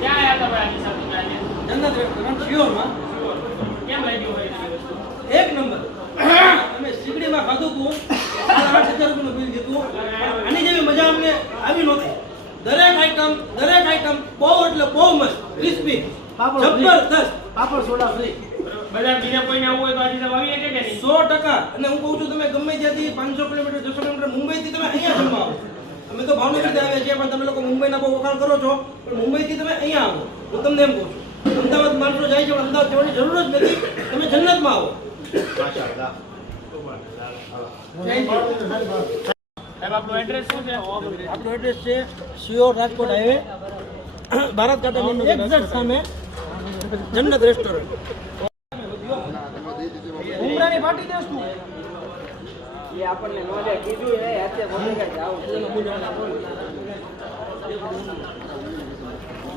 ક્યાં આયા હતા ભાઈ આની સાથે આજે? જન્નત રેસ્ટોરન્ટ શિયોરમાં. કેમ લાગ્યું ભાઈ આ વસ્તુ? એક નંબર. અમે સીગડીમાં ખાધું હતું 8,000 રૂપિયાનું બિલ દીધું. આની જેવી મજા અમને આવી નહોતી. દરેક આઈટમ બહુ એટલે બહુ મસ્ત, ક્રિસ્પી, જબરદસ્ત. પાપડ સોડા ફ્રી. બધા બીજા કોઈને આવવું હોય તો આજે તમે આવી શકે કે નહીં? 100%. અને હું કહું છું તમે ગમે ત્યાંથી 500 કિલોમીટર 600 કિલોમીટર મુંબઈથી તમે અહીંયા જમવા આવો. અમે તો ભાવનગરથી આવ્યા છીએ પણ તમે લોકો મુંબઈના બહુ વખાણ કરો છો, પણ મુંબઈથી તમે અહીંયા આવો. હું તમને એમ કહું છું અમદાવાદ માણસો જાય છે પણ અમદાવાદ જવાની જરૂર જ નથી. તમે જન્નતમાં આવો. સાહેબ આપણું એડ્રેસ શું છે? આપણું એડ્રેસ છે શિયોર રાજકોટ હાઈવે, ભારત કાંટાની એક્ઝેક્ટ સામે જન્નત રેસ્ટોરન્ટ. ઉમરાની પાર્ટી દેસ તું એ આપણને નોંધે કીધું હે અત્યારે